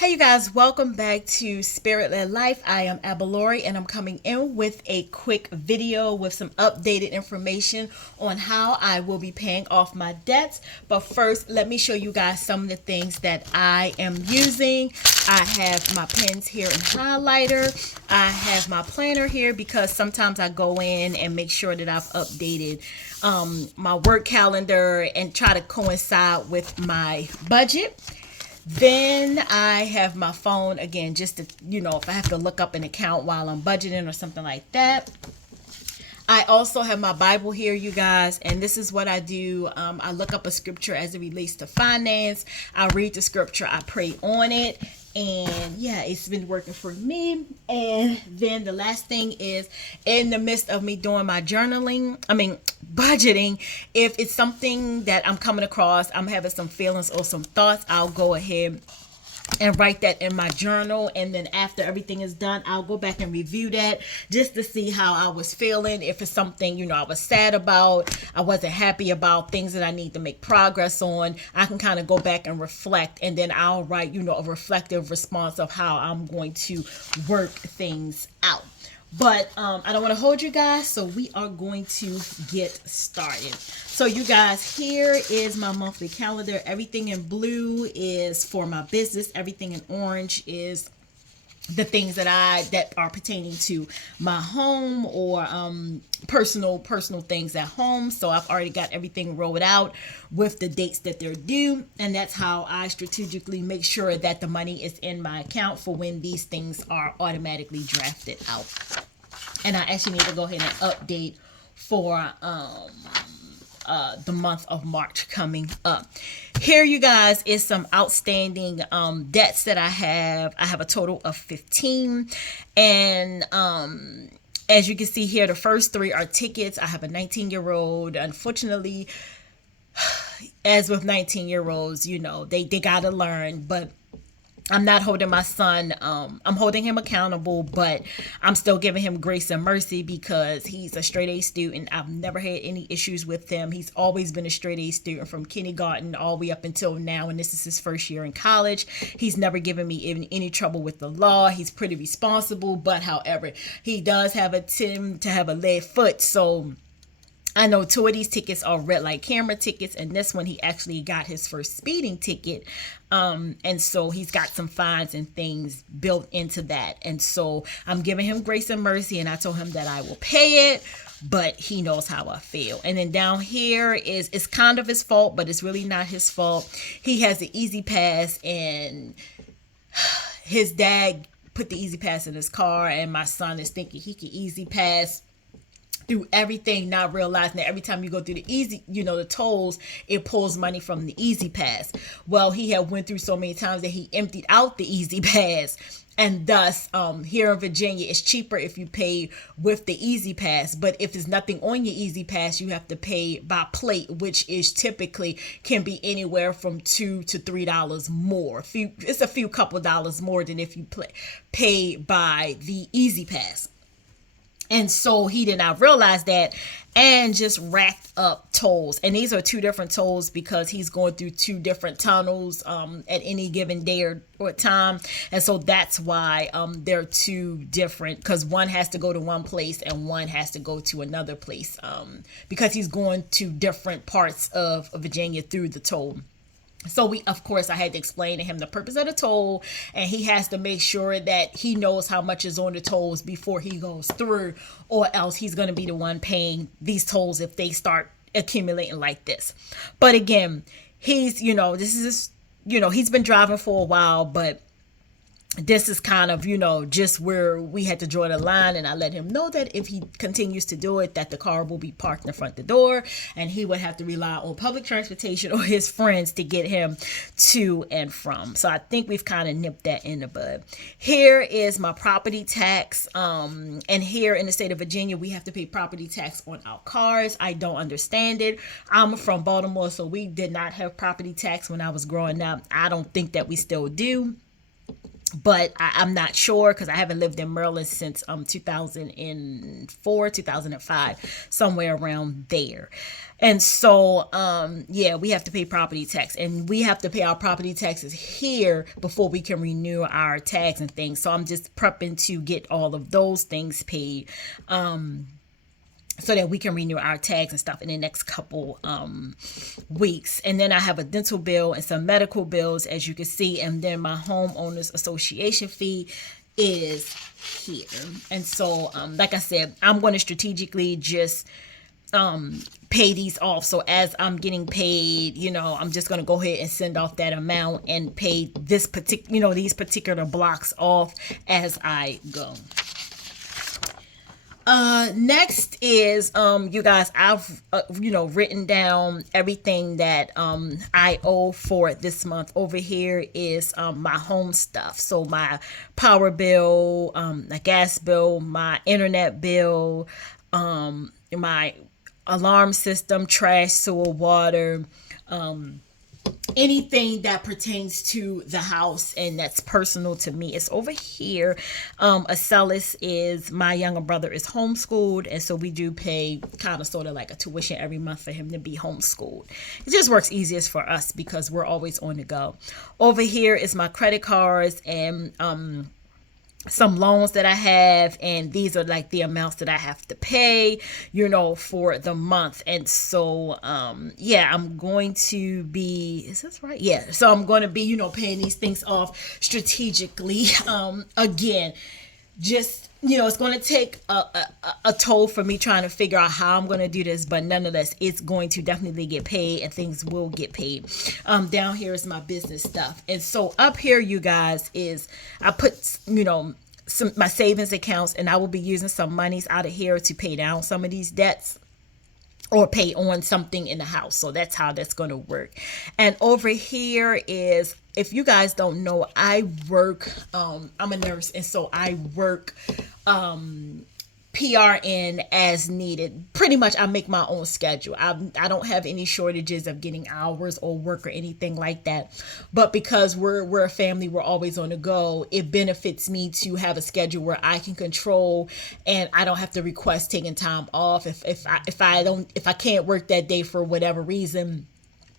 Hey you guys, welcome back to Spirit Led Life. I am Abalori and I'm coming in with a quick video with some updated information on how I will be paying off my debts. But first, let me show you guys some of the things that I am using. I have my pens here and highlighter. I have my planner here because sometimes I go in and make sure that I've updated my work calendar and try to coincide with my budget. Then I have my phone again, just to, if I have to look up an account while I'm budgeting or something like that. I also have my Bible here, you guys, and this is what I do. I look up a scripture as it relates to finance. I read the scripture, I pray on it, and yeah, it's been working for me. And then the last thing is, in the midst of me doing my budgeting, if it's something that I'm coming across, I'm having some feelings or some thoughts, I'll go ahead and write that in my journal, and then after everything is done, I'll go back and review that just to see how I was feeling. If it's something I was sad about, I wasn't happy about, things that I need to make progress on, I can kind of go back and reflect, and then I'll write a reflective response of how I'm going to work things out. But I don't want to hold you guys, so we are going to get started. So you guys, here is my monthly calendar. Everything in blue is for my business. Everything in orange is the things that are pertaining to my home or personal things at home. So I've already got everything rolled out with the dates that they're due, and that's how I strategically make sure that the money is in my account for when these things are automatically drafted out. And I actually need to go ahead and update for the month of March coming up. Here, you guys, is some outstanding debts that I have. I have a total of 15. And as you can see here, the first three are tickets. I have a 19-year-old. Unfortunately, as with 19-year-olds, they got to learn. But I'm not holding my son. I'm holding him accountable, but I'm still giving him grace and mercy because he's a straight A student. I've never had any issues with him. He's always been a straight A student from kindergarten all the way up until now, and this is his first year in college. He's never given me any trouble with the law. He's pretty responsible, but however, he does have a tend to have a lead foot, so I know two of these tickets are red light camera tickets, and this one he actually got his first speeding ticket. And so he's got some fines and things built into that. And so I'm giving him grace and mercy, and I told him that I will pay it, but he knows how I feel. And then down here it's kind of his fault, but it's really not his fault. He has the Easy Pass, and his dad put the Easy Pass in his car, and my son is thinking he can Easy Pass through everything, not realizing that every time you go through the tolls, it pulls money from the Easy Pass. Well, he had went through so many times that he emptied out the Easy Pass, and thus here in Virginia it's cheaper if you pay with the Easy Pass. But if there's nothing on your Easy Pass, you have to pay by plate, which is typically can be anywhere from $2 to $3 more. It's a few couple dollars more than if you pay by the Easy Pass. And so he did not realize that and just racked up tolls. And these are two different tolls because he's going through two different tunnels at any given day or time. And so that's why they're two different, because one has to go to one place and one has to go to another place because he's going to different parts of Virginia through the toll. So I had to explain to him the purpose of the toll, and he has to make sure that he knows how much is on the tolls before he goes through, or else he's going to be the one paying these tolls if they start accumulating like this. But again, he's been driving for a while, but this is kind of, just where we had to draw the line, and I let him know that if he continues to do it, that the car will be parked in front of the door, and he would have to rely on public transportation or his friends to get him to and from. So I think we've kind of nipped that in the bud. Here is my property tax, and here in the state of Virginia, we have to pay property tax on our cars. I don't understand it. I'm from Baltimore, so we did not have property tax when I was growing up. I don't think that we still do. but I'm not sure because I haven't lived in Maryland since 2004, 2005, somewhere around there. And so yeah, we have to pay property tax, and we have to pay our property taxes here before we can renew our tags and things. So I'm just prepping to get all of those things paid. So that we can renew our tags and stuff in the next couple weeks. And then I have a dental bill and some medical bills, as you can see. And then my homeowners association fee is here. And so, like I said, I'm going to strategically just pay these off. So as I'm getting paid, I'm just going to go ahead and send off that amount and pay this particular, these particular blocks off as I go. Next is, you guys, I've, written down everything that, I owe for this month. Over here is, my home stuff. So my power bill, my gas bill, my internet bill, my alarm system, trash, sewer, water, anything that pertains to the house and that's personal to me is over here. Acellus is my younger brother is homeschooled, and so we do pay kind of sort of like a tuition every month for him to be homeschooled. It just works easiest for us because we're always on the go. Over here is my credit cards and some loans that I have, and these are like the amounts that I have to pay, for the month. And so, yeah, I'm going to be, is this right? Yeah. So I'm going to be, paying these things off strategically. Again, just, it's going to take a toll for me trying to figure out how I'm going to do this, but nonetheless, it's going to definitely get paid and things will get paid. Down here is my business stuff. And so up here, you guys, is I put, my savings accounts, and I will be using some monies out of here to pay down some of these debts or pay on something in the house. So that's how that's going to work. And over here is, if you guys don't know, I work, I'm a nurse, and so I work PRN as needed. Pretty much I make my own schedule. I don't have any shortages of getting hours or work or anything like that. But because we're a family, we're always on the go, it benefits me to have a schedule where I can control, and I don't have to request taking time off. If I can't work that day for whatever reason,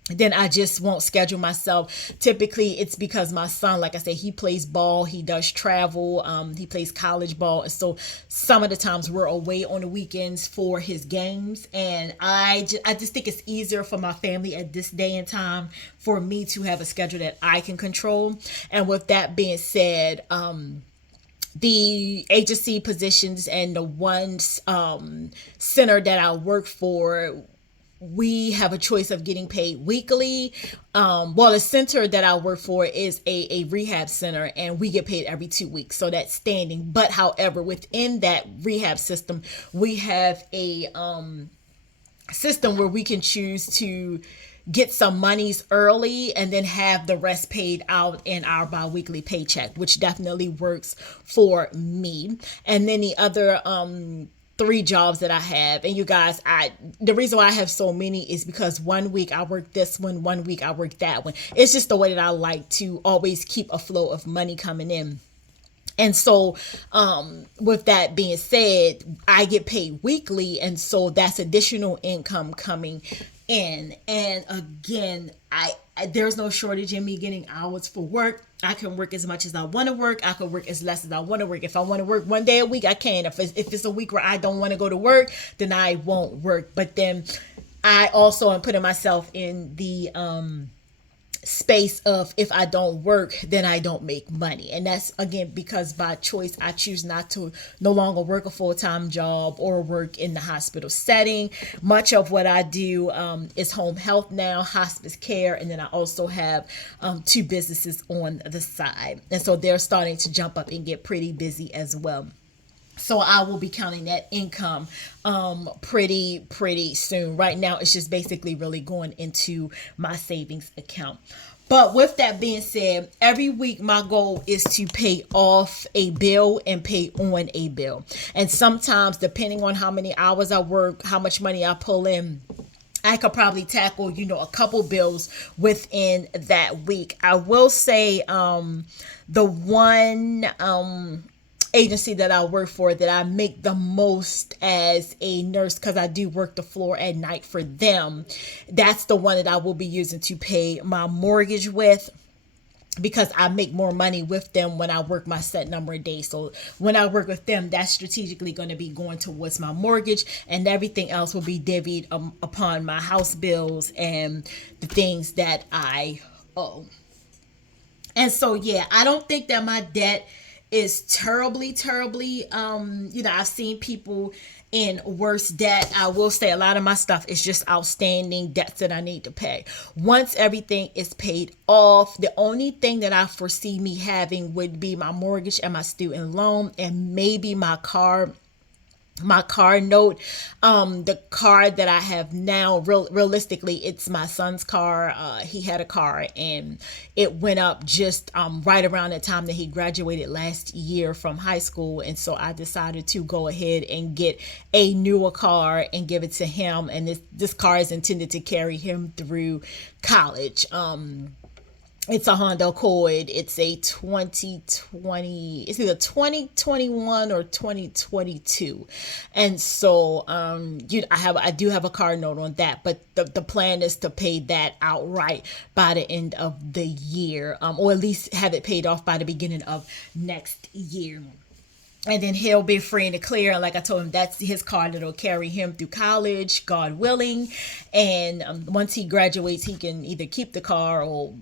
then I just won't schedule myself. Typically, it's because my son, like I said, he plays ball, he does travel, he plays college ball. And so some of the times we're away on the weekends for his games. And I just think it's easier for my family at this day and time for me to have a schedule that I can control. And with that being said, the agency positions and the one center that I work for, we have a choice of getting paid weekly. The center that I work for is a rehab center, and we get paid every 2 weeks. So that's standing. But however, within that rehab system, we have a system where we can choose to get some monies early and then have the rest paid out in our bi-weekly paycheck, which definitely works for me. And then the other 3 jobs that I have, and you guys, the reason why I have so many is because 1 week I work this one week I work that one. It's just the way that I like to always keep a flow of money coming in. And so, with that being said, I get paid weekly, and so that's additional income coming in. And again, there's no shortage in me getting hours for work. I can work as much as I want to work. I can work as less as I want to work. If I want to work 1 day a week, I can. If it's a week where I don't want to go to work, then I won't work. But then I also am putting myself in the space of, if I don't work, then I don't make money. And that's, again, because by choice I choose not to no longer work a full-time job or work in the hospital setting. Much of what I do is home health now, hospice care, and then I also have 2 businesses on the side, and so they're starting to jump up and get pretty busy as well. So I will be counting that income pretty soon. Right now, it's just basically really going into my savings account. But with that being said, every week my goal is to pay off a bill and pay on a bill. And sometimes, depending on how many hours I work, how much money I pull in, I could probably tackle, a couple bills within that week. I will say, the one agency that I work for that I make the most as a nurse, because I do work the floor at night for them, that's the one that I will be using to pay my mortgage with, because I make more money with them when I work my set number of days. So when I work with them, that's strategically going to be going towards my mortgage, and everything else will be divvied upon my house bills and the things that I owe. And so, yeah, I don't think that my debt is terribly. I've seen people in worse debt. I will say a lot of my stuff is just outstanding debts that I need to pay. Once everything is paid off, the only thing that I foresee me having would be my mortgage and my student loan, and maybe my car note. The car that I have now, realistically, it's my son's car. He had a car, and it went up just right around the time that he graduated last year from high school. And so I decided to go ahead and get a newer car and give it to him. And this car is intended to carry him through college. It's a Honda Accord. It's a 2020. It's either 2021 or 2022, and so I do have a car note on that. But the plan is to pay that outright by the end of the year, or at least have it paid off by the beginning of next year. And then he'll be free and clear. And like I told him, that's his car that'll carry him through college, God willing. And once he graduates, he can either keep the car or,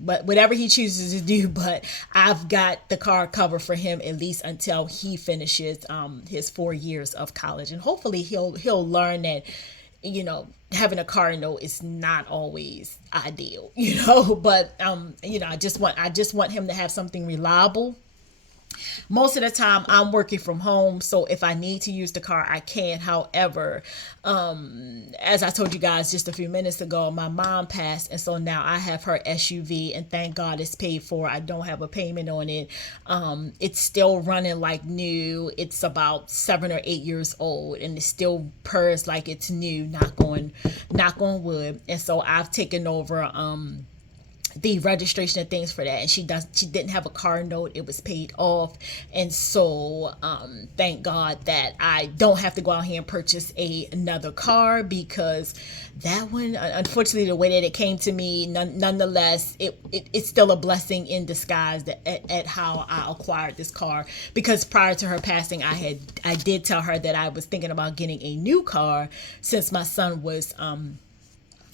but whatever he chooses to do. But I've got the car covered for him at least until he finishes his 4 years of college. And hopefully he'll learn that, having a car note is not always ideal, but, I just want him to have something reliable. Most of the time I'm working from home, so if I need to use the car, I can. However, as I told you guys just a few minutes ago, my mom passed, and so now I have her SUV, and thank God it's paid for. I don't have a payment on it. It's still running like new. It's about 7 or 8 years old, and it still purrs like it's new. Knock on wood. And so I've taken over the registration and things for that, and she didn't have a car note. It was paid off, and so thank God that I don't have to go out here and purchase another car, because that one, unfortunately, the way that it came to me, nonetheless, it's still a blessing in disguise at how I acquired this car, because prior to her passing, I did tell her that I was thinking about getting a new car since my son was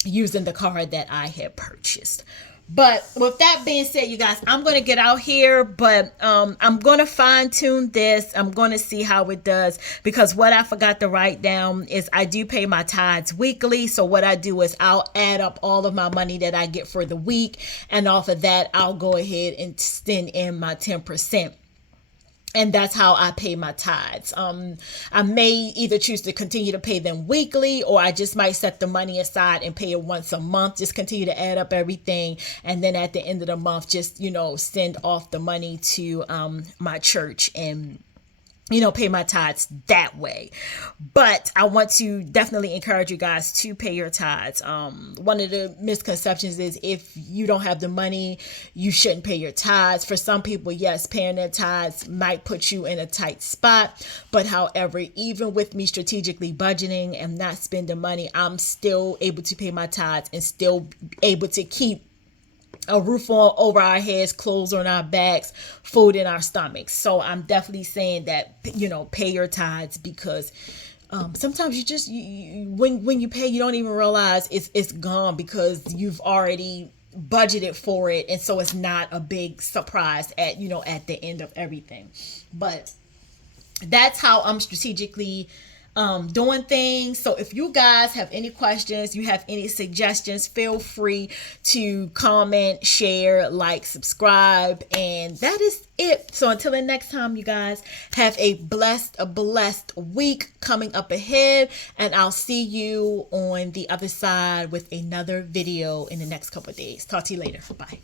using the car that I had purchased. But with that being said, you guys, I'm going to get out here, but I'm going to fine tune this. I'm going to see how it does, because what I forgot to write down is I do pay my tithes weekly. So what I do is I'll add up all of my money that I get for the week, and off of that, I'll go ahead and send in my 10%. And that's how I pay my tithes. I may either choose to continue to pay them weekly, or I just might set the money aside and pay it once a month. Just continue to add up everything. And then at the end of the month, just, send off the money to my church and pay my tithes that way. But I want to definitely encourage you guys to pay your tithes. One of the misconceptions is if you don't have the money, you shouldn't pay your tithes. For some people, yes, paying their tithes might put you in a tight spot. But however, even with me strategically budgeting and not spending money, I'm still able to pay my tithes and still able to keep a roof over our heads, clothes on our backs, food in our stomachs. So I'm definitely saying that, pay your tithes, because sometimes when you pay, you don't even realize it's gone, because you've already budgeted for it. And so it's not a big surprise at the end of everything. But that's how I'm strategically doing things. So if you guys have any questions, you have any suggestions, feel free to comment, share, like, subscribe, and that is it. So until the next time, you guys, have a blessed week coming up ahead, and I'll see you on the other side with another video in the next couple of days. Talk to you later. Bye.